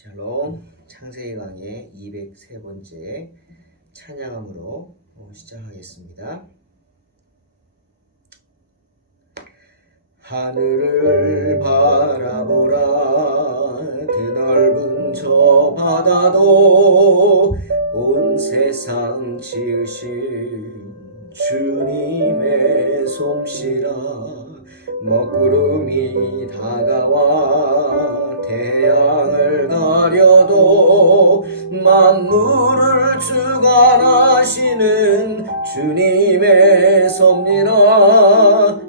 샬롬, 창세기 강의 203번째 찬양함으로 시작하겠습니다. 하늘을 바라보라. 드넓은 저 바다도 온 세상 지으신 주님의 솜씨라. 먹구름이 다가와 태양을 가려도 만물을 주관하시는 주님의 섭리라.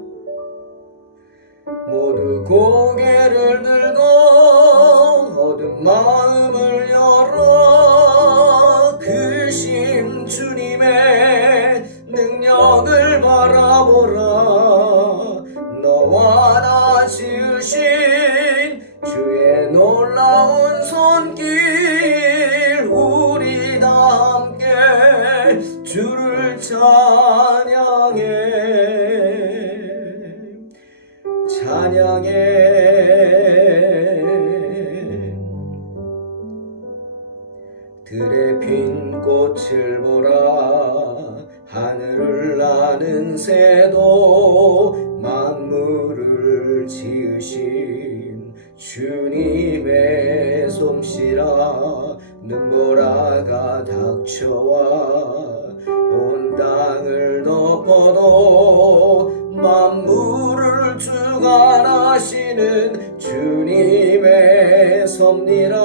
모두 고개를 들고 어두운 마음을 열어 크신 주님의 능력을 바라보라. 너와 나 지으신 주의 놀라운 손길, 우리 다 함께 주를 찬양해. 들에 핀 꽃을 보라. 하늘을 나는 새도 만물을 지으신 주님의 솜씨라. 눈보라가 닥쳐와 온 땅을 덮어도 만물을 주관하시는 주님의 섭리라.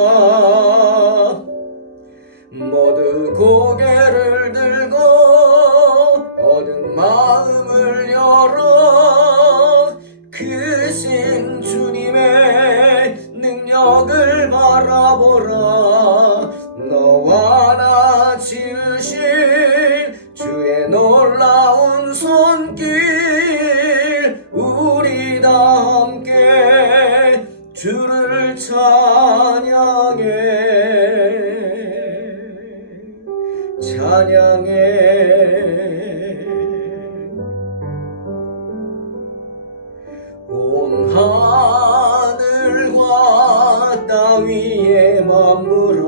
모두 고개를 들고 어두운 마음을 열어 크신 주님의 능력을 바라보라. 너와 나 지으신 주의 놀라운 손길, 우리 다 함께 주를 찬양해. 온 하늘과 땅 위에 만물아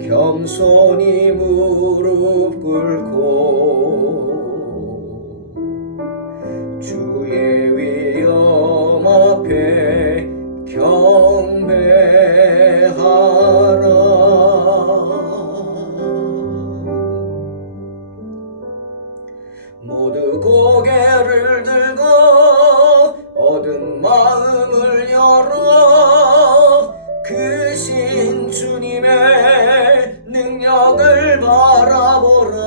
겸손히 무릎 꿇고 주의 위엄 앞에 경배하라. 모두 고개를 들고 어두운 마음을 열어 크신 주님의 능력을 바라보라.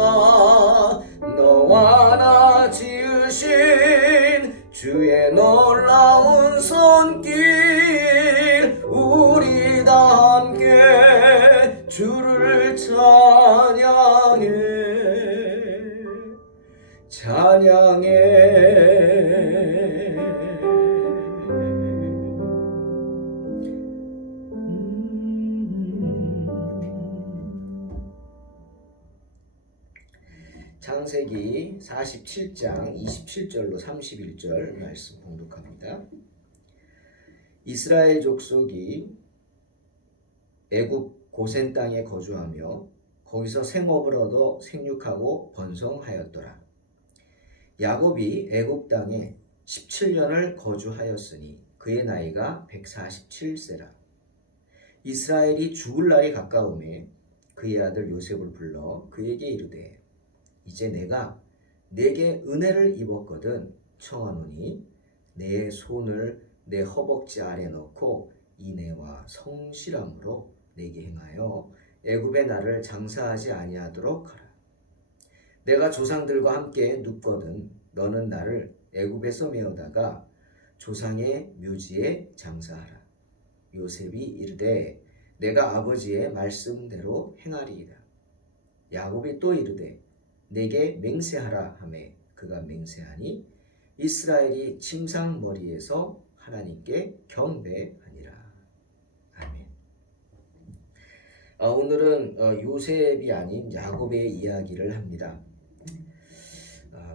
너와 나 지으신 주의 놀라운 손길, 우리 다 함께 주를 찬양해. 창세기 47장 27절로 31절 말씀 봉독합니다. 이스라엘 족속이 애굽 고센 땅에 거주하며 거기서 생업을 얻어 생육하고 번성하였더라. 야곱이 애굽 땅에 17년을 거주하였으니 그의 나이가 147세라. 이스라엘이 죽을 날이 가까우매 그의 아들 요셉을 불러 그에게 이르되 이제 내가 내게 은혜를 입었거든 청하노니 내 손을 내 허벅지 아래 넣고 인애와 성실함으로 내게 행하여 애굽에 나를 장사하지 아니하도록 하라. 내가 조상들과 함께 눕거든 너는 나를 애굽에서 메어다가 조상의 묘지에 장사하라. 요셉이 이르되 내가 아버지의 말씀대로 행하리이다. 야곱이 또 이르되 내게 맹세하라 하매 그가 맹세하니 이스라엘이 침상머리에서 하나님께 경배하니라. 아멘. 오늘은 요셉이 아닌 야곱의 이야기를 합니다.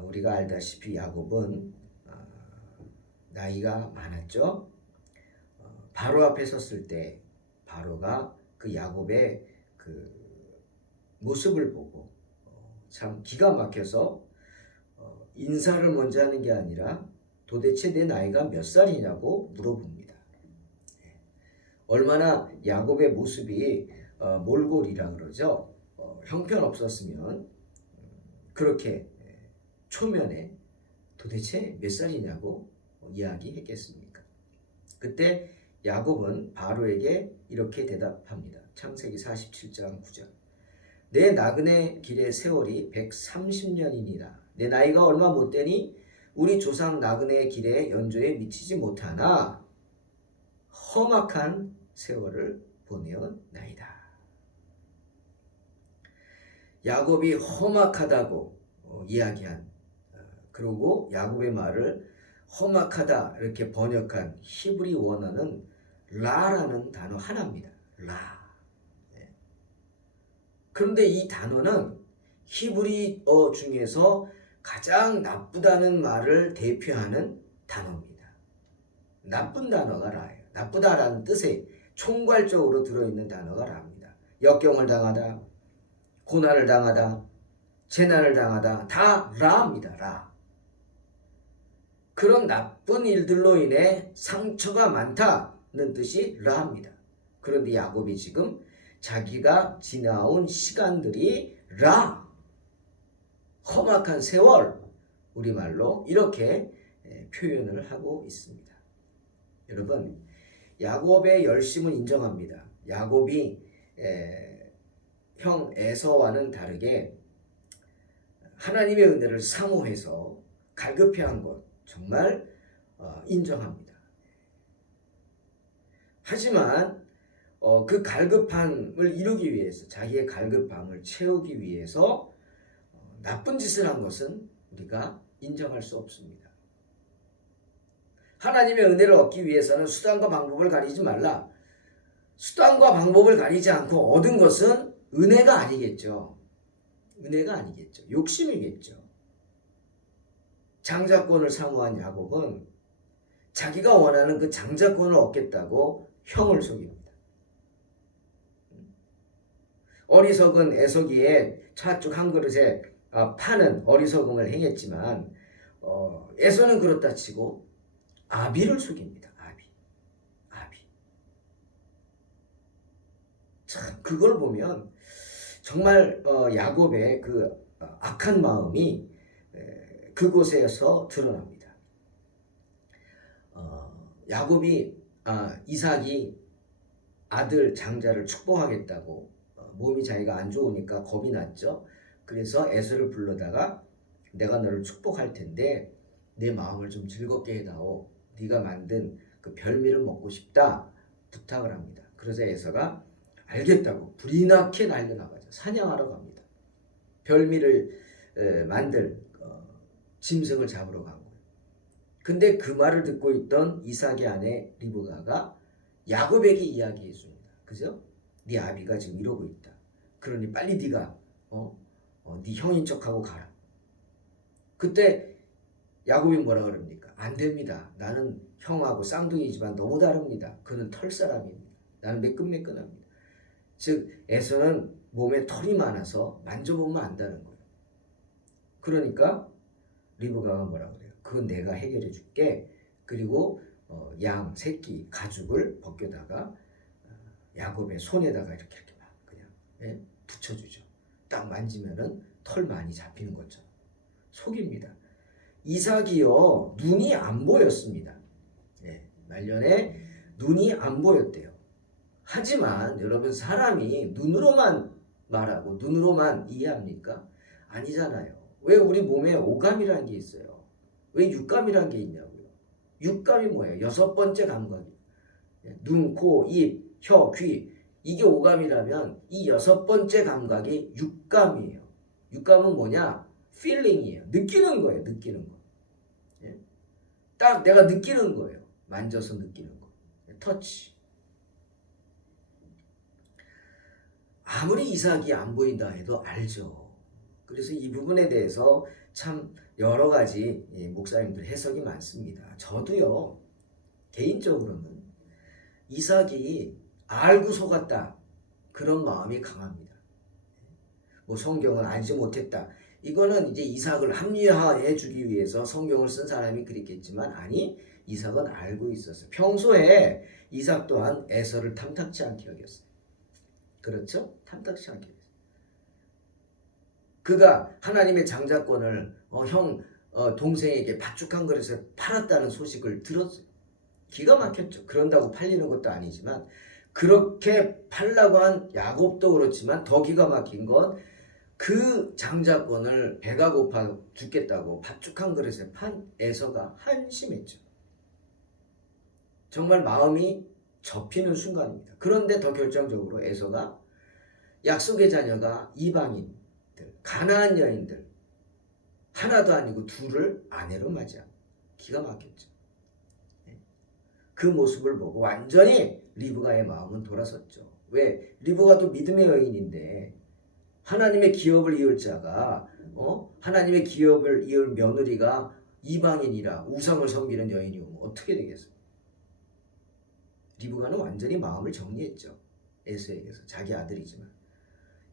우리가 알다시피 야곱은 나이가 많았죠. 바로 앞에 섰을 때 바로가 그 야곱의 그 모습을 보고 참 기가 막혀서 인사를 먼저 하는 게 아니라 도대체 내 나이가 몇 살이냐고 물어봅니다. 얼마나 야곱의 모습이 몰골이라 그러죠. 형편없었으면 그렇게 초면에 도대체 몇 살이냐고 이야기했겠습니까? 그때 야곱은 바로에게 이렇게 대답합니다. 창세기 47장 9절. 내 나그네 길의 세월이 130년이니라. 내 나이가 얼마 못 되니 우리 조상 나그네 길의 연조에 미치지 못하나 험악한 세월을 보내었나이다. 야곱이 험악하다고 이야기한 그리고 야곱의 말을 험악하다 이렇게 번역한 히브리 원어는 라라는 단어 하나입니다. 라. 그런데 이 단어는 히브리어 중에서 가장 나쁘다는 말을 대표하는 단어입니다. 나쁜 단어가 라예요. 나쁘다라는 뜻에 총괄적으로 들어있는 단어가 라입니다. 역경을 당하다, 고난을 당하다, 재난을 당하다 다 라입니다. 라. 그런 나쁜 일들로 인해 상처가 많다는 뜻이 라입니다. 그런데 야곱이 지금 자기가 지나온 시간들이 라, 험악한 세월, 우리말로 이렇게 표현을 하고 있습니다. 여러분, 야곱의 열심은 인정합니다. 야곱이 형 에서와는 다르게 하나님의 은혜를 사모해서 갈급해한 것 정말 인정합니다. 하지만 그 갈급함을 이루기 위해서 자기의 갈급함을 채우기 위해서 나쁜 짓을 한 것은 우리가 인정할 수 없습니다. 하나님의 은혜를 얻기 위해서는 수단과 방법을 가리지 말라. 수단과 방법을 가리지 않고 얻은 것은 은혜가 아니겠죠. 은혜가 아니겠죠. 욕심이겠죠. 장자권을 사모한 야곱은 자기가 원하는 그 장자권을 얻겠다고 형을 속입니다. 어리석은 에서기에 차축 한 그릇에 파는 어리석음을 행했지만 에서는 그렇다 치고 아비를 속입니다. 아비. 참 그걸 보면 정말 야곱의 그 악한 마음이 그곳에서 드러납니다. 이삭이 아들 장자를 축복하겠다고 몸이 자기가 안 좋으니까 겁이 났죠. 그래서 에서를 불러다가 내가 너를 축복할 텐데 내 마음을 좀 즐겁게 해다오. 네가 만든 그 별미를 먹고 싶다 부탁을 합니다. 그래서 에서가 알겠다고 불이 나게 날려나가죠. 사냥하러 갑니다. 별미를 만들 짐승을 잡으러 간 거예요. 근데 그 말을 듣고 있던 이삭의 아내 리브가가 야곱에게 이야기해 줍니다. 그죠? 네 아비가 지금 이러고 있다. 그러니 빨리 네가 네 형인 척하고 가라. 그때 야곱이 뭐라 그럽니까? 안 됩니다. 나는 형하고 쌍둥이지만 너무 다릅니다. 그는 털사람입니다. 나는 매끈매끈합니다. 즉 에서는 몸에 털이 많아서 만져보면 안다는 거예요. 그러니까 리브가가 뭐라 그래요? 그건 내가 해결해 줄게. 그리고 양, 새끼, 가죽을 벗겨다가 야곱의 손에다가 이렇게 막 그냥 붙여주죠. 딱 만지면은 털 많이 잡히는 것처럼 속입니다. 이삭이요 눈이 안 보였습니다. 말년에 눈이 안 보였대요. 하지만 여러분 사람이 눈으로만 말하고 눈으로만 이해합니까? 아니잖아요. 왜 우리 몸에 오감이라는 게 있어요? 왜 육감이라는 게 있냐고요? 육감이 뭐예요? 6번째 감각이. 눈, 코, 입, 혀, 귀. 이게 오감이라면 이 6번째 감각이 육감이에요. 육감은 뭐냐? feeling이에요. 느끼는 거예요. 느끼는 거. 딱 내가 느끼는 거예요. 만져서 느끼는 거. 터치. 아무리 이삭이 안 보인다 해도 알죠. 그래서 이 부분에 대해서 참 여러 가지 목사님들 해석이 많습니다. 저도요 개인적으로는 이삭이 알고 속았다. 그런 마음이 강합니다. 뭐 성경은 알지 못했다. 이거는 이제 이삭을 합리화해 주기 위해서 성경을 쓴 사람이 그랬겠지만 아니 이삭은 알고 있었어요. 평소에 이삭 또한 에서를 탐탁치 않게 여겼어요. 그렇죠? 탐탁치 않게 여겼어요. 그가 하나님의 장자권을 동생에게 밭죽한 그릇에 팔았다는 소식을 들었어요. 기가 막혔죠. 그런다고 팔리는 것도 아니지만 그렇게 팔라고 한 야곱도 그렇지만 더 기가 막힌 건 그 장자권을 배가 고파 죽겠다고 밭죽 한 그릇에 판 에서가 한심했죠. 정말 마음이 접히는 순간입니다. 그런데 더 결정적으로 에서가 약속의 자녀가 이방인들, 가나안 여인들 하나도 아니고 둘을 아내로 맞이하고 기가 막혔죠. 그 모습을 보고 완전히 리브가의 마음은 돌아섰죠. 왜? 리브가도 믿음의 여인인데 하나님의 기업을 이을 자가 하나님의 기업을 이을 며느리가 이방인이라 우상을 섬기는 여인이 오면 어떻게 되겠어요? 리브가는 완전히 마음을 정리했죠. 에서에게서 자기 아들이지만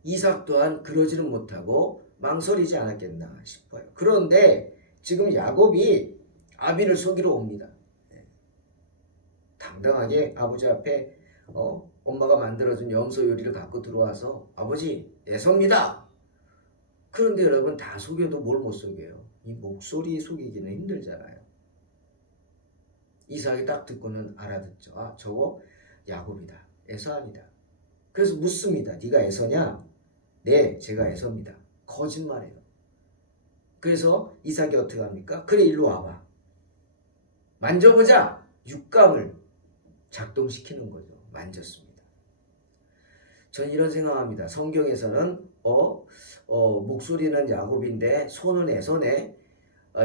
이삭 또한 그러지는 못하고 망설이지 않았겠나 싶어요. 그런데 지금 야곱이 아비를 속이러 옵니다. 당당하게 아버지 앞에 엄마가 만들어준 염소 요리를 갖고 들어와서 아버지 에서입니다. 그런데 여러분 다 속여도 뭘 못 속여요. 이 목소리 속이기는 힘들잖아요. 이삭이 딱 듣고는 알아듣죠. 아 저거 야곱이다. 에서 아니다. 그래서 묻습니다. 네가 에서냐? 네 제가 에서입니다. 거짓말해요. 그래서 이삭이 어떻게 합니까? 그래 일로 와봐. 만져보자. 육감을 작동시키는 거죠. 만졌습니다. 전 이런 생각합니다. 성경에서는 목소리는 야곱인데 손은 에서네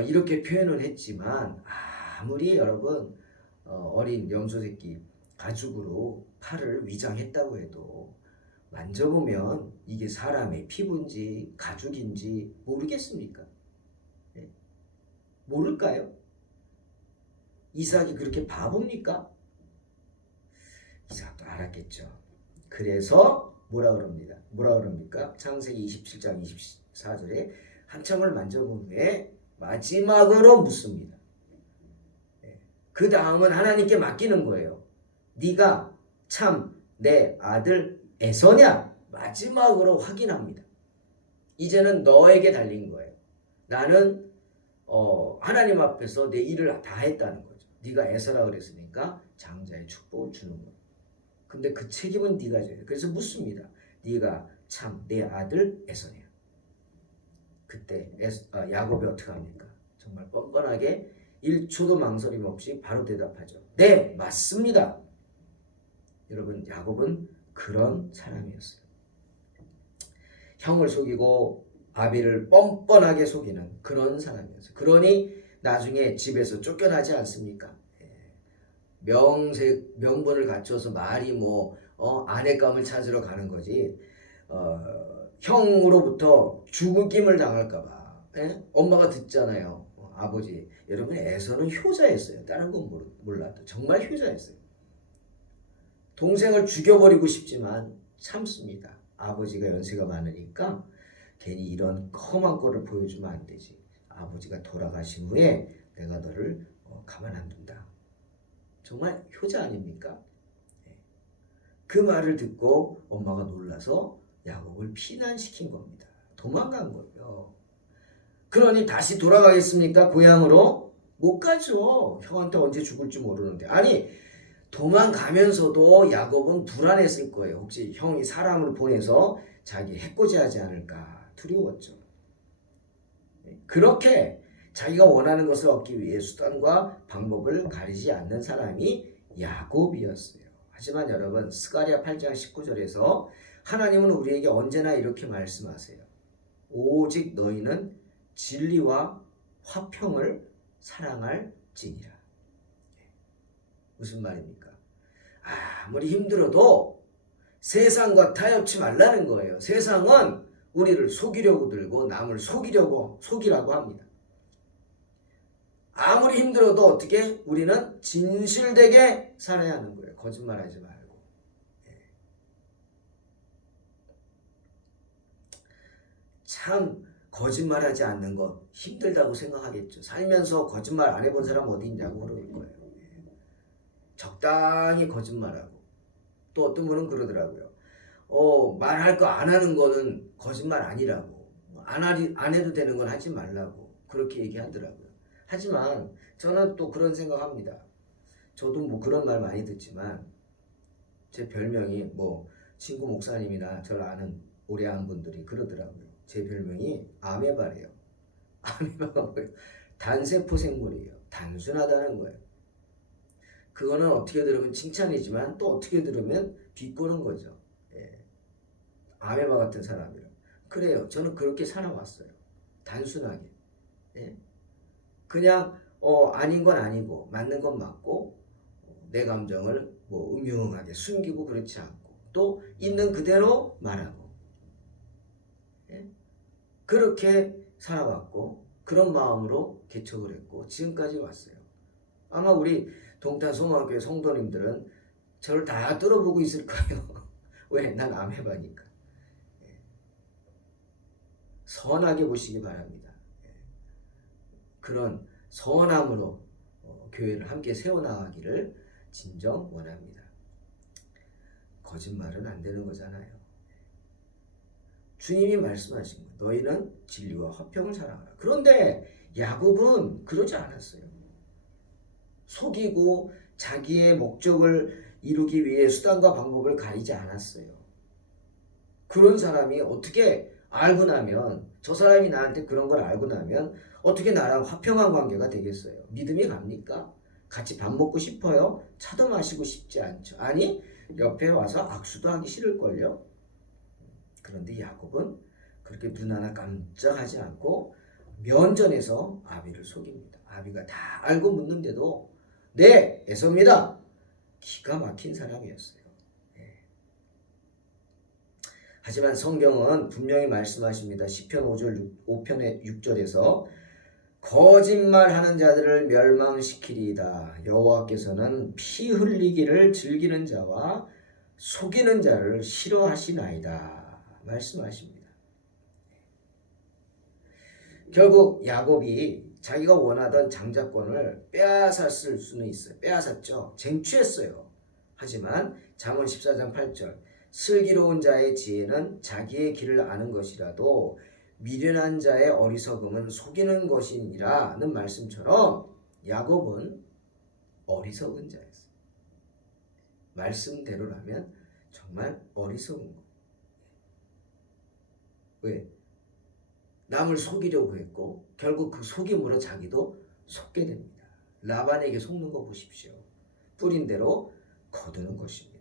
이렇게 표현을 했지만 아무리 여러분 어린 염소 새끼 가죽으로 팔을 위장했다고 해도 만져보면 이게 사람의 피부인지 가죽인지 모르겠습니까? 네? 모를까요? 이삭이 그렇게 바보입니까? 이삭도 알았겠죠. 그래서 뭐라 그럽니까? 창세기 27장 24절에 한참을 만져본 후에 마지막으로 묻습니다. 그 다음은 하나님께 맡기는 거예요. 네가 참 내 아들 에서냐? 마지막으로 확인합니다. 이제는 너에게 달린 거예요. 나는 하나님 앞에서 내 일을 다 했다는 거죠. 네가 에서라 그랬으니까 장자의 축복을 주는 거예요. 근데 그 책임은 네가 져야 돼. 그래서 묻습니다. 네가 참 내 아들 에서냐? 그때 야곱이 어떻게 합니까? 정말 뻔뻔하게 1초도 망설임 없이 바로 대답하죠. 네, 맞습니다. 여러분, 야곱은 그런 사람이었어요. 형을 속이고 아비를 뻔뻔하게 속이는 그런 사람이었어요. 그러니 나중에 집에서 쫓겨나지 않습니까? 명분을 갖춰서 말이 아내감을 찾으러 가는 거지. 형으로부터 죽임을 당할까봐. 엄마가 듣잖아요. 아버지. 여러분 에서는 효자였어요. 다른 건 몰라도 정말 효자였어요. 동생을 죽여버리고 싶지만 참습니다. 아버지가 연세가 많으니까 괜히 이런 험한 꼴을 보여주면 안 되지. 아버지가 돌아가신 후에 내가 너를 가만 안 둔다. 정말 효자 아닙니까? 그 말을 듣고 엄마가 놀라서 야곱을 피난시킨 겁니다. 도망간 거예요. 그러니 다시 돌아가겠습니까? 고향으로? 못 가죠. 형한테 언제 죽을지 모르는데. 아니 도망가면서도 야곱은 불안했을 거예요. 혹시 형이 사람을 보내서 자기 해코지하지 않을까 두려웠죠. 그렇게 자기가 원하는 것을 얻기 위해 수단과 방법을 가리지 않는 사람이 야곱이었어요. 하지만 여러분 스가랴 8장 19절에서 하나님은 우리에게 언제나 이렇게 말씀하세요. 오직 너희는 진리와 화평을 사랑할지니라. 무슨 말입니까? 아무리 힘들어도 세상과 타협치 말라는 거예요. 세상은 우리를 속이려고 들고 남을 속이라고 합니다. 아무리 힘들어도 어떻게 우리는 진실되게 살아야 하는 거예요. 거짓말하지 말고. 참 거짓말하지 않는 거 힘들다고 생각하겠죠. 살면서 거짓말 안 해본 사람 어디 있냐고 그럴 거예요. 적당히 거짓말하고. 또 어떤 분은 그러더라고요. 말할 거 안 하는 거는 거짓말 아니라고. 안 해도 되는 건 하지 말라고. 그렇게 얘기하더라고요. 하지만 저는 또 그런 생각합니다. 저도 뭐 그런 말 많이 듣지만 제 별명이 뭐 친구 목사님이나 저를 아는 오래 한 분들이 그러더라고요. 제 별명이 아메바래요. 아메바가 뭐예요? 단세포 생물이에요. 단순하다는 거예요. 그거는 어떻게 들으면 칭찬이지만 또 어떻게 들으면 비꼬는 거죠. 아메바 같은 사람이라. 그래요. 저는 그렇게 살아왔어요. 단순하게. 그냥 아닌 건 아니고 맞는 건 맞고 내 감정을 뭐 음흉하게 숨기고 그렇지 않고 또 있는 그대로 말하고 그렇게 살아왔고 그런 마음으로 개척을 했고 지금까지 왔어요. 아마 우리 동탄 소망교회 성도님들은 저를 다 뚫어보고 있을 거예요. 왜? 난 아메바니까. 선하게 보시기 바랍니다. 그런 선함으로 교회를 함께 세워나가기를 진정 원합니다. 거짓말은 안 되는 거잖아요. 주님이 말씀하신 거, 너희는 진리와 화평을 사랑하라. 그런데 야곱은 그러지 않았어요. 속이고 자기의 목적을 이루기 위해 수단과 방법을 가리지 않았어요. 그런 사람이 어떻게 알고 나면 저 사람이 나한테 그런 걸 알고 나면 어떻게 나랑 화평한 관계가 되겠어요? 믿음이 갑니까? 같이 밥 먹고 싶어요? 차도 마시고 싶지 않죠. 아니 옆에 와서 악수도 하기 싫을걸요. 그런데 야곱은 그렇게 눈 하나 깜짝하지 않고 면전에서 아비를 속입니다. 아비가 다 알고 묻는데도 네, 에서입니다. 기가 막힌 사람이었어요. 하지만 성경은 분명히 말씀하십니다. 시편 5편의 6절에서 거짓말하는 자들을 멸망시키리이다. 여호와께서는 피 흘리기를 즐기는 자와 속이는 자를 싫어하시나이다. 말씀하십니다. 결국 야곱이 자기가 원하던 장자권을 빼앗았을 수는 있어요. 빼앗았죠. 쟁취했어요. 하지만 잠언 14장 8절 슬기로운 자의 지혜는 자기의 길을 아는 것이라도 미련한 자의 어리석음은 속이는 것이니라는 말씀처럼 야곱은 어리석은 자였어요. 말씀대로라면 정말 어리석은 거예요. 왜? 남을 속이려고 했고 결국 그 속임으로 자기도 속게 됩니다. 라반에게 속는 거 보십시오. 뿌린 대로 거두는 것입니다.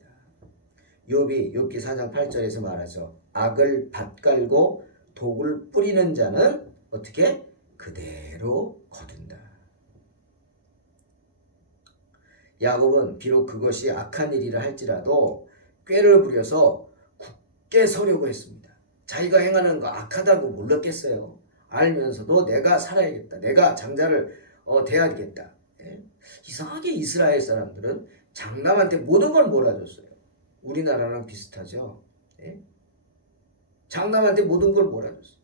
욥기 4장 8절에서 말하죠. 악을 밭갈고 독을 뿌리는 자는 어떻게? 그대로 거둔다. 야곱은 비록 그것이 악한 일이라 할지라도 꾀를 부려서 굳게 서려고 했습니다. 자기가 행하는 거 악하다고 몰랐겠어요. 알면서도 내가 살아야겠다. 내가 장자를 대하겠다. 이상하게 이스라엘 사람들은 장남한테 모든 걸 몰아줬어요. 우리나라랑 비슷하죠. 장남한테 모든 걸 몰아줬어요.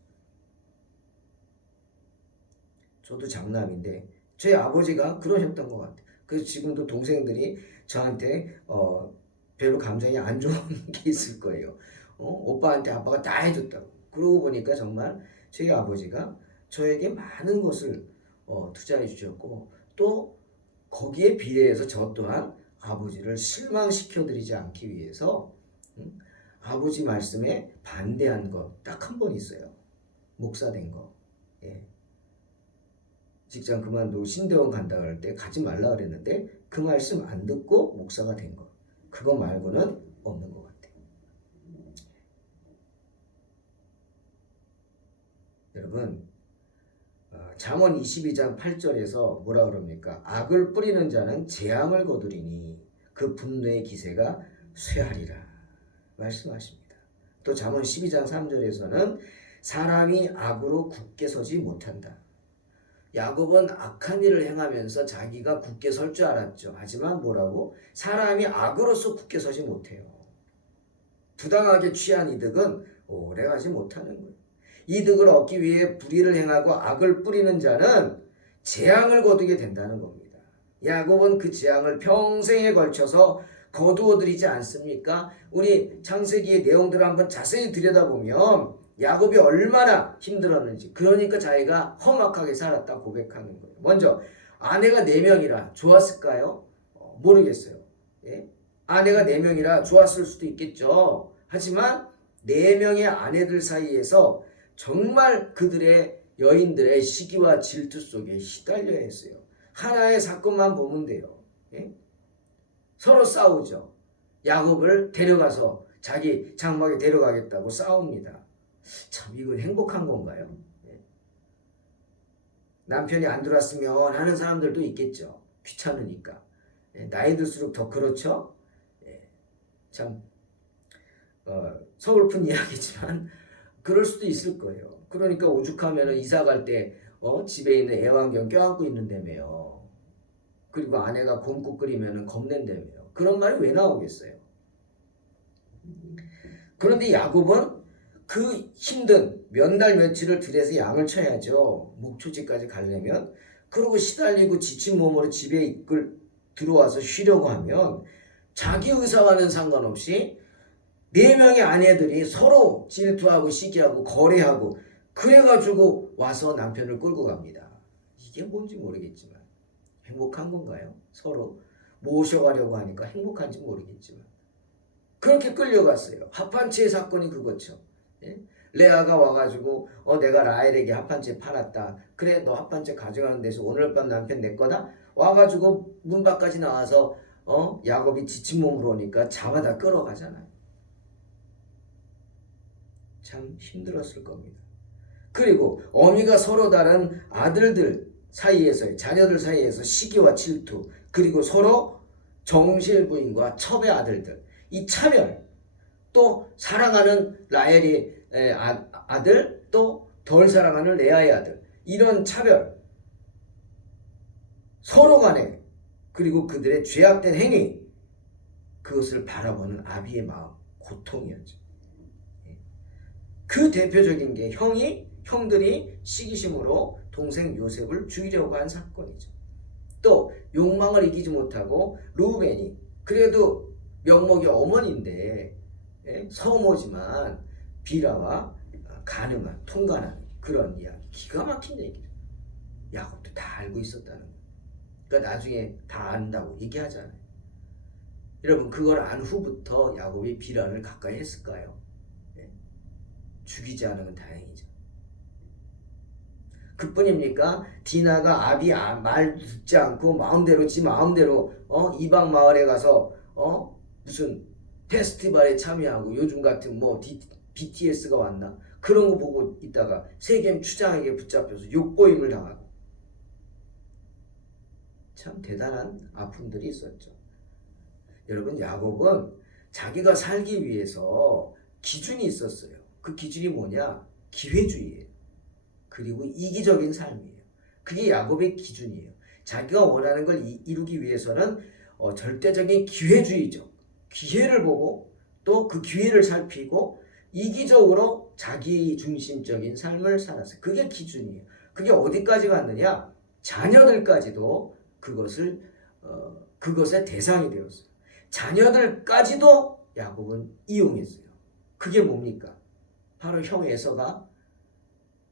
저도 장남인데 제 아버지가 그러셨던 것 같아요. 그래서 지금도 동생들이 저한테 별로 감정이 안 좋은 게 있을 거예요. 오빠한테 아빠가 다 해줬다고. 그러고 보니까 정말 저희 아버지가 저에게 많은 것을 투자해 주셨고 또 거기에 비례해서 저 또한 아버지를 실망시켜드리지 않기 위해서 아버지 말씀에 반대한 거 딱 한 번 있어요. 목사 된 거. 직장 그만두고 신대원 간다 그럴 때 가지 말라 그랬는데 그 말씀 안 듣고 목사가 된 거. 그거 말고는 없는 것 같아요. 여러분 잠언 22장 8절에서 뭐라 그럽니까? 악을 뿌리는 자는 재앙을 거두리니 그 분노의 기세가 쇠하리라 말씀하십니다. 또 잠언 12장 3절에서는 사람이 악으로 굳게 서지 못한다. 야곱은 악한 일을 행하면서 자기가 굳게 설 줄 알았죠. 하지만 뭐라고? 사람이 악으로서 굳게 서지 못해요. 부당하게 취한 이득은 오래가지 못하는 거예요. 이득을 얻기 위해 불의를 행하고 악을 뿌리는 자는 재앙을 거두게 된다는 겁니다. 야곱은 그 재앙을 평생에 걸쳐서 거두어들이지 않습니까? 우리 창세기의 내용들을 한번 자세히 들여다보면 야곱이 얼마나 힘들었는지, 그러니까 자기가 험악하게 살았다 고백하는 거예요. 먼저 아내가 4명이라 좋았을까요? 모르겠어요. 예? 아내가 4명이라 좋았을 수도 있겠죠. 하지만 4명의 아내들 사이에서 정말 그들의 여인들의 시기와 질투 속에 시달려야 했어요. 하나의 사건만 보면 돼요. 예? 서로 싸우죠. 야곱을 데려가서 자기 장막에 데려가겠다고 싸웁니다. 참 이건 행복한 건가요? 예. 남편이 안 들어왔으면 하는 사람들도 있겠죠. 귀찮으니까. 예. 나이 들수록 더 그렇죠. 예. 참 서글픈 이야기지만 그럴 수도 있을 거예요. 그러니까 오죽하면 이사 갈 때 집에 있는 애완견 껴안고 있는다며요. 그리고 아내가 곰국 끓이면 겁낸다며요. 그런 말이 왜 나오겠어요? 그런데 야곱은 그 힘든 몇 날 며칠을 들여서 양을 쳐야죠. 목초지까지 가려면. 그러고 시달리고 지친 몸으로 집에 들어와서 쉬려고 하면 자기 의사와는 상관없이 4명의 아내들이 서로 질투하고 시기하고 거래하고 그래가지고 와서 남편을 끌고 갑니다. 이게 뭔지 모르겠지만 행복한 건가요? 서로 모셔가려고 하니까 행복한지 모르겠지만 그렇게 끌려갔어요. 합판치의 사건이 그거죠. 예? 레아가 와가지고 내가 라헬에게 합판치 팔았다. 그래 너 합판치 가져가는 데서 오늘 밤 남편 내 거다. 와가지고 문 밖까지 나와서 야곱이 지친 몸으로 오니까 잡아다 끌어가잖아요. 참 힘들었을 겁니다. 그리고 어미가 서로 다른 아들들 사이에서 자녀들 사이에서 시기와 질투 그리고 서로 정실부인과 첩의 아들들 이 차별 또 사랑하는 라헬의 아들 또 덜 사랑하는 레아의 아들 이런 차별 서로 간에 그리고 그들의 죄악된 행위 그것을 바라보는 아비의 마음 고통이었죠. 그 대표적인 게 형들이 시기심으로 동생 요셉을 죽이려고 한 사건이죠. 또 욕망을 이기지 못하고 르우벤이 그래도 명목이 어머니인데 서모지만 비라와 가늠한 통간한 그런 이야기 기가 막힌 얘기죠. 야곱도 다 알고 있었다는 거예요. 그러니까 나중에 다 안다고 얘기하잖아요. 여러분 그걸 안 후부터 야곱이 비라를 가까이 했을까요? 죽이지 않으면 다행이죠. 그뿐입니까? 디나가 아비 말 듣지 않고 지 마음대로 이방 마을에 가서 무슨 페스티벌에 참여하고 요즘 같은 BTS가 왔나 그런 거 보고 있다가 세겜 추장에게 붙잡혀서 욕보임을 당하고 참 대단한 아픔들이 있었죠. 여러분 야곱은 자기가 살기 위해서 기준이 있었어요. 그 기준이 뭐냐? 기회주의예요. 그리고 이기적인 삶이에요. 그게 야곱의 기준이에요. 자기가 원하는 걸 이루기 위해서는 절대적인 기회주의죠. 기회를 보고 또 그 기회를 살피고 이기적으로 자기 중심적인 삶을 살았어요. 그게 기준이에요. 그게 어디까지 갔느냐? 자녀들까지도 그것의 대상이 되었어요. 자녀들까지도 야곱은 이용했어요. 그게 뭡니까? 바로 형 에서가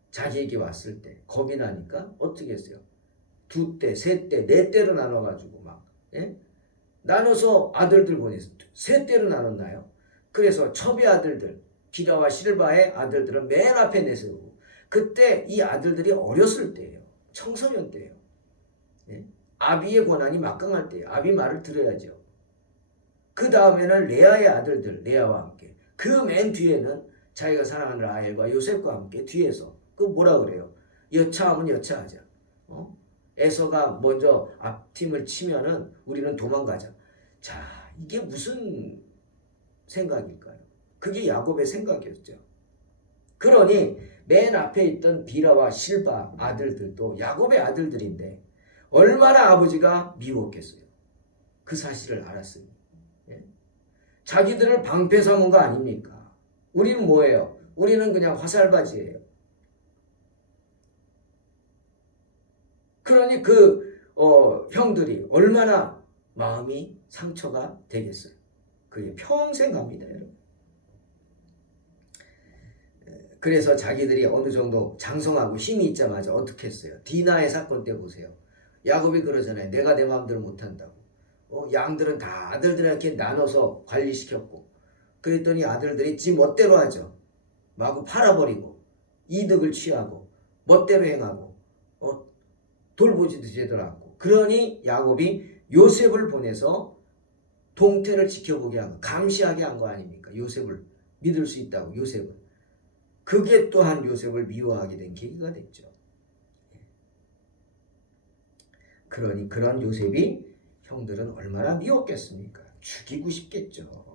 자기에게 왔을 때 겁이 나니까 어떻게 했어요? 2대, 3대, 4대로 나눠가지고 나눠서 아들들 보냈어요. 3대로 나눴나요? 그래서 첩의 아들들, 비라와 실바의 아들들은 맨 앞에 내세우고 그때 이 아들들이 어렸을 때예요. 청소년 때예요. 아비의 권한이 막강할 때예요. 아비 말을 들어야죠. 그 다음에는 레아의 아들들, 레아와 함께 그 맨 뒤에는 자기가 사랑하는 라헬과 요셉과 함께 뒤에서 그 뭐라 그래요? 여차하면 여차하자. 에서가 먼저 앞팀을 치면은 우리는 도망가자. 자, 이게 무슨 생각일까요? 그게 야곱의 생각이었죠. 그러니 맨 앞에 있던 비라와 실바 아들들도 야곱의 아들들인데 얼마나 아버지가 미웠겠어요. 그 사실을 알았으니. 예? 자기들을 방패 삼은 거 아닙니까? 우리는 뭐예요? 우리는 그냥 화살바지예요. 그러니 형들이 얼마나 마음이 상처가 되겠어요. 그게 평생 갑니다, 여러분. 그래서 자기들이 어느 정도 장성하고 힘이 있자마자 어떻게 했어요? 디나의 사건 때 보세요. 야곱이 그러잖아요. 내가 내 마음대로 못한다고. 양들은 다 아들들에게 나눠서 관리시켰고, 그랬더니 아들들이 지 멋대로 하죠. 마구 팔아버리고 이득을 취하고 멋대로 행하고 돌보지도 제대로 않고. 그러니 야곱이 요셉을 보내서 동태를 지켜보게 한 거, 감시하게 한 거 아닙니까? 요셉을 믿을 수 있다고. 요셉을. 그게 또한 요셉을 미워하게 된 계기가 됐죠. 그러니 그런 요셉이 형들은 얼마나 미웠겠습니까? 죽이고 싶겠죠.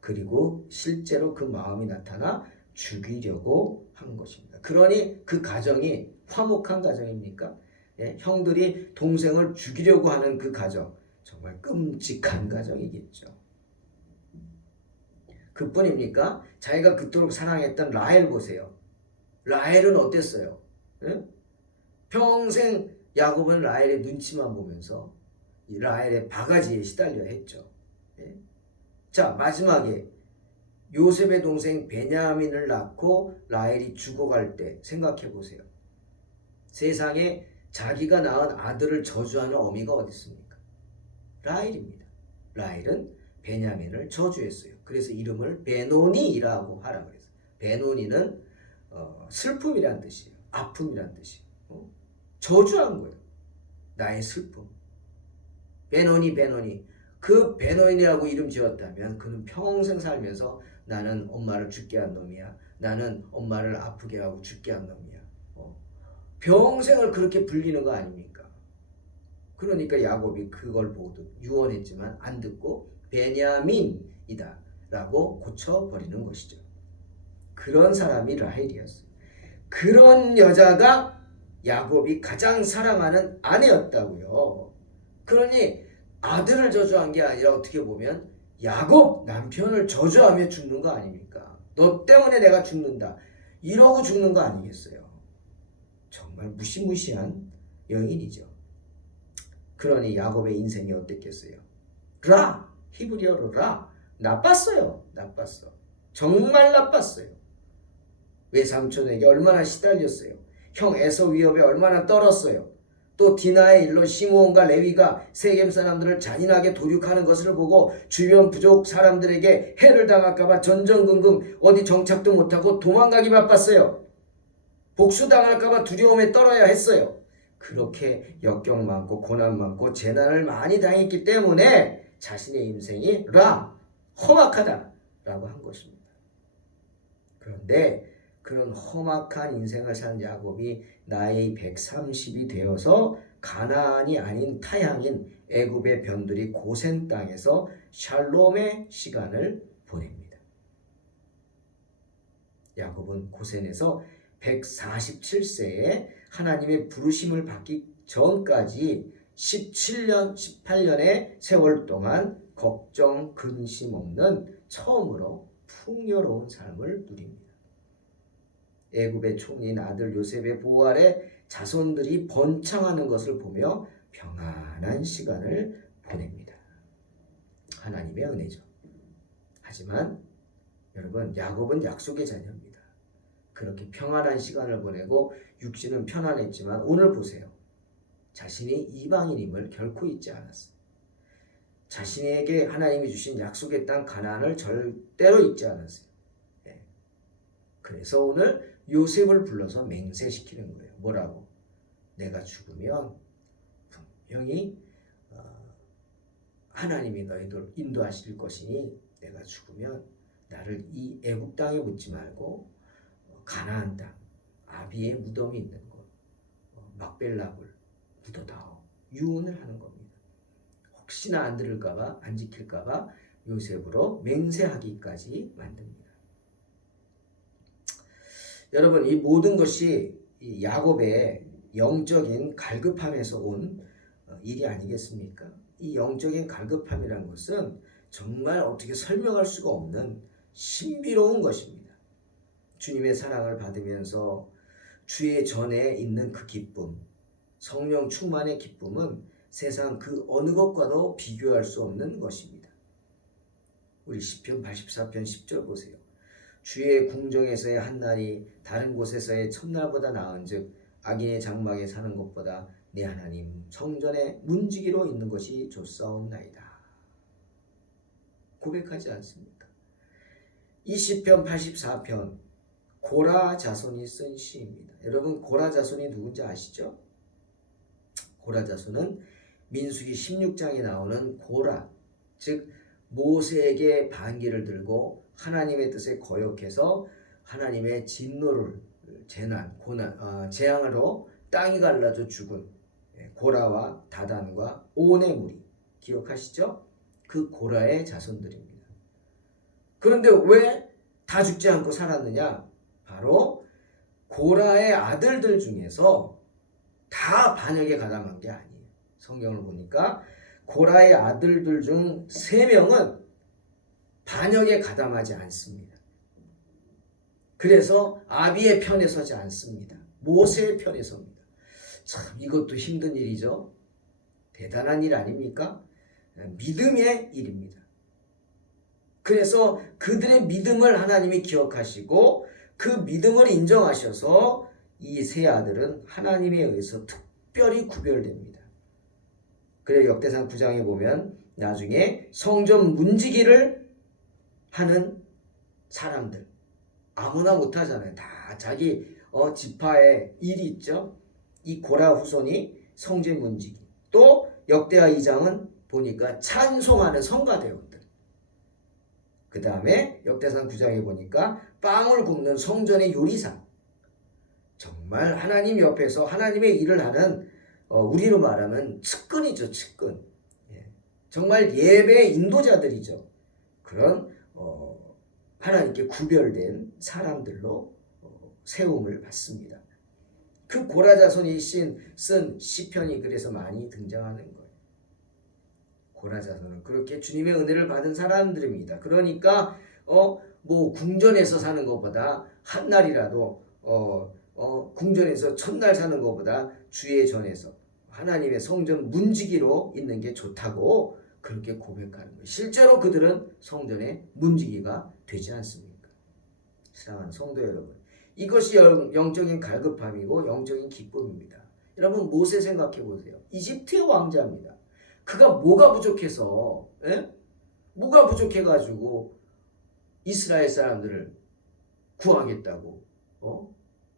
그리고 실제로 그 마음이 나타나 죽이려고 한 것입니다. 그러니 그 가정이 화목한 가정입니까? 예, 형들이 동생을 죽이려고 하는 그 가정, 정말 끔찍한 가정이겠죠. 그뿐입니까? 자기가 그토록 사랑했던 라헬 보세요. 라헬은 어땠어요? 예? 평생 야곱은 라헬의 눈치만 보면서 이 라헬의 바가지에 시달려 했죠. 예? 자, 마지막에 요셉의 동생 베냐민을 낳고 라헬이 죽어갈 때 생각해 보세요. 세상에 자기가 낳은 아들을 저주하는 어미가 어디 있습니까? 라헬입니다. 라헬은 베냐민을 저주했어요. 그래서 이름을 베노니라고 하라 그랬어요. 베노니는 슬픔이란 뜻이에요. 아픔이란 뜻이에요. 저주한 거예요. 나의 슬픔. 베노니. 그 베노니라고 이름 지었다면 그는 평생 살면서 나는 엄마를 죽게 한 놈이야. 나는 엄마를 아프게 하고 죽게 한 놈이야. 평생을 그렇게 불리는 거 아닙니까? 그러니까 야곱이 그걸 보고 유언했지만 안 듣고 베냐민이다 라고 고쳐버리는 것이죠. 그런 사람이 라헬이었어요. 그런 여자가 야곱이 가장 사랑하는 아내였다고요. 그러니 아들을 저주한 게 아니라 어떻게 보면 야곱 남편을 저주하며 죽는 거 아닙니까? 너 때문에 내가 죽는다. 이러고 죽는 거 아니겠어요? 정말 무시무시한 여인이죠. 그러니 야곱의 인생이 어땠겠어요? 히브리어로 나빴어요. 나빴어. 정말 나빴어요. 외삼촌에게 얼마나 시달렸어요. 형 에서 위협에 얼마나 떨었어요. 또 디나의 일로 시므온과 레위가 세겜 사람들을 잔인하게 도륙하는 것을 보고 주변 부족 사람들에게 해를 당할까봐 전전긍긍 어디 정착도 못하고 도망가기 바빴어요. 복수당할까봐 두려움에 떨어야 했어요. 그렇게 역경 많고 고난 많고 재난을 많이 당했기 때문에 자신의 인생이 험악하다라고 한 것입니다. 그런데 그런 험악한 인생을 산 야곱이 나이 130이 되어서 가나안이 아닌 타향인 애굽의 변두리 고센 땅에서 샬롬의 시간을 보냅니다. 야곱은 고센에서 147세에 하나님의 부르심을 받기 전까지 17년, 18년의 세월 동안 걱정, 근심 없는 처음으로 풍요로운 삶을 누립니다. 애굽의 총리인 아들 요셉의 보호 아래 자손들이 번창하는 것을 보며 평안한 시간을 보냅니다. 하나님의 은혜죠. 하지만 여러분, 야곱은 약속의 자녀입니다. 그렇게 평안한 시간을 보내고 육신은 편안했지만 오늘 보세요. 자신이 이방인임을 결코 잊지 않았어요. 자신에게 하나님이 주신 약속의 땅 가나안을 절대로 잊지 않았어요. 그래서 오늘 요셉을 불러서 맹세시키는 거예요. 뭐라고? 내가 죽으면 분명히 하나님이 너희들 인도하실 것이니 내가 죽으면 나를 이 애굽 땅에 묻지 말고 가나안 땅 아비의 무덤이 있는 곳 막벨락을 묻어다오. 유언을 하는 겁니다. 혹시나 안 들을까봐 안 지킬까봐 요셉으로 맹세하기까지 만듭니다. 여러분, 이 모든 것이 이 야곱의 영적인 갈급함에서 온 일이 아니겠습니까? 이 영적인 갈급함이라는 것은 정말 어떻게 설명할 수가 없는 신비로운 것입니다. 주님의 사랑을 받으면서 주의 전에 있는 그 기쁨, 성령 충만의 기쁨은 세상 그 어느 것과도 비교할 수 없는 것입니다. 우리 시편 84편 10절 보세요. 주의 궁정에서의 한날이 다른 곳에서의 첫날보다 나은즉 악인의 장막에 사는 것보다 내 하나님 성전의 문지기로 있는 것이 좋사옵나이다. 고백하지 않습니까? 이 시편 84편 고라 자손이 쓴 시입니다. 여러분, 고라 자손이 누군지 아시죠? 고라 자손은 민수기 16장에 나오는 고라, 즉 모세에게 반기를 들고 하나님의 뜻에 거역해서 하나님의 진노를 재앙으로 땅이 갈라져 죽은 고라와 다단과 온의 무리, 기억하시죠? 그 고라의 자손들입니다. 그런데 왜 다 죽지 않고 살았느냐? 바로 고라의 아들들 중에서 다 반역에 가담한 게 아니에요. 성경을 보니까 고라의 아들들 중 3명은 반역에 가담하지 않습니다. 그래서 아비의 편에 서지 않습니다. 모세의 편에 섭니다. 참, 이것도 힘든 일이죠. 대단한 일 아닙니까? 믿음의 일입니다. 그래서 그들의 믿음을 하나님이 기억하시고 그 믿음을 인정하셔서 이 3 아들은 하나님에 의해서 특별히 구별됩니다. 그래 역대상 9장에 보면 나중에 성전 문지기를 하는 사람들, 아무나 못하잖아요. 다 자기 지파의 일이 있죠. 이 고라 후손이 성전 문지기, 또 역대하 2장은 보니까 찬송하는 성가대원들, 그 다음에 역대상 9장에 보니까 빵을 굽는 성전의 요리사, 정말 하나님 옆에서 하나님의 일을 하는 우리로 말하면 측근이죠. 측근. 정말 예배 인도자들이죠. 그런 하나님께 구별된 사람들로 세움을 받습니다. 그 고라 자손이 쓴 시편이 그래서 많이 등장하는 거예요. 고라 자손은 그렇게 주님의 은혜를 받은 사람들입니다. 그러니까 뭐 궁전에서 사는 것보다 한 날이라도 궁전에서 첫날 사는 것보다 주의 전에서 하나님의 성전 문지기로 있는 게 좋다고 그렇게 고백하는 거예요. 실제로 그들은 성전의 문지기가 되지 않습니까? 사랑하는 성도 여러분, 이것이 영적인 갈급함이고 영적인 기쁨입니다. 여러분, 모세 생각해 보세요. 이집트의 왕자입니다. 그가 뭐가 부족해서 뭐가 부족해가지고 이스라엘 사람들을 구하겠다고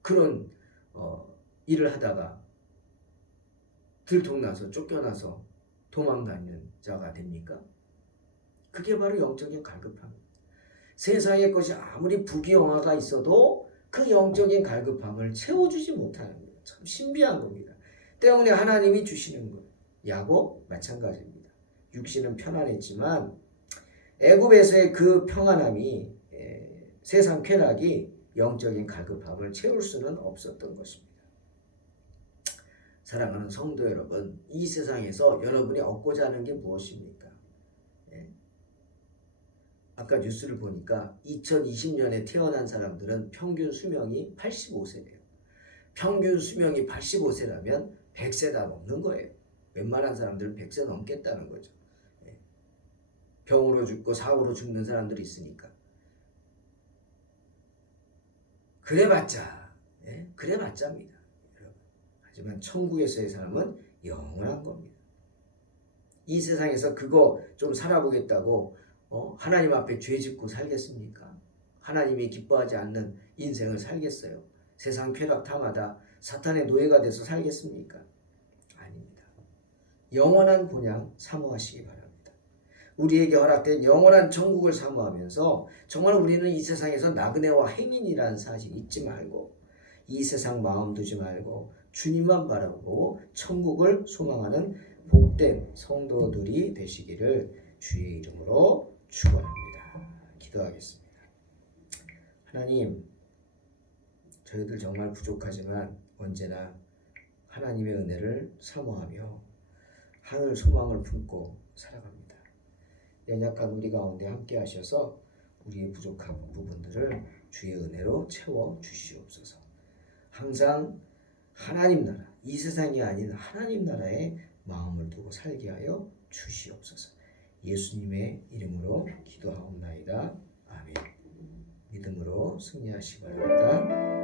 그런 일을 하다가 들통나서 쫓겨나서 도망다니는 자가 됩니까? 그게 바로 영적인 갈급함입니다. 세상의 것이 아무리 부귀영화가 있어도 그 영적인 갈급함을 채워주지 못하는 거예요. 참 신비한 겁니다. 때문에 하나님이 주시는 거예요. 야곱 마찬가지입니다. 육신은 편안했지만 애굽에서의 그 평안함이 세상 쾌락이 영적인 갈급함을 채울 수는 없었던 것입니다. 사랑하는 성도 여러분, 이 세상에서 여러분이 얻고자 하는 게 무엇입니까? 아까 뉴스를 보니까 2020년에 태어난 사람들은 평균 수명이 85세래요. 평균 수명이 85세라면 100세 다 넘는 거예요. 웬만한 사람들은 100세 넘겠다는 거죠. 병으로 죽고 사고로 죽는 사람들이 있으니까. 그래봤자입니다. 여러분. 하지만 천국에서의 삶은 영원한 겁니다. 이 세상에서 그거 좀 살아보겠다고 하나님 앞에 죄 짓고 살겠습니까? 하나님이 기뻐하지 않는 인생을 살겠어요? 세상 쾌락 탐하다 사탄의 노예가 돼서 살겠습니까? 아닙니다. 영원한 본향 사모하시기 바랍니다. 우리에게 허락된 영원한 천국을 사모하면서 정말 우리는 이 세상에서 나그네와 행인이라는 사실 잊지 말고 이 세상 마음 두지 말고 주님만 바라보고 천국을 소망하는 복된 성도들이 되시기를 주의 이름으로 축원합니다. 기도하겠습니다. 하나님, 저희들 정말 부족하지만 언제나 하나님의 은혜를 사모하며 하늘 소망을 품고 살아갑니다. 연약한 우리 가운데 함께 하셔서 우리의 부족한 부분들을 주의 은혜로 채워 주시옵소서. 항상 하나님 나라, 이 세상이 아닌 하나님 나라에 마음을 두고 살게 하여 주시옵소서. 예수님의 이름으로 기도하옵나이다. 아멘. 믿음으로 승리하시기 바랍니다.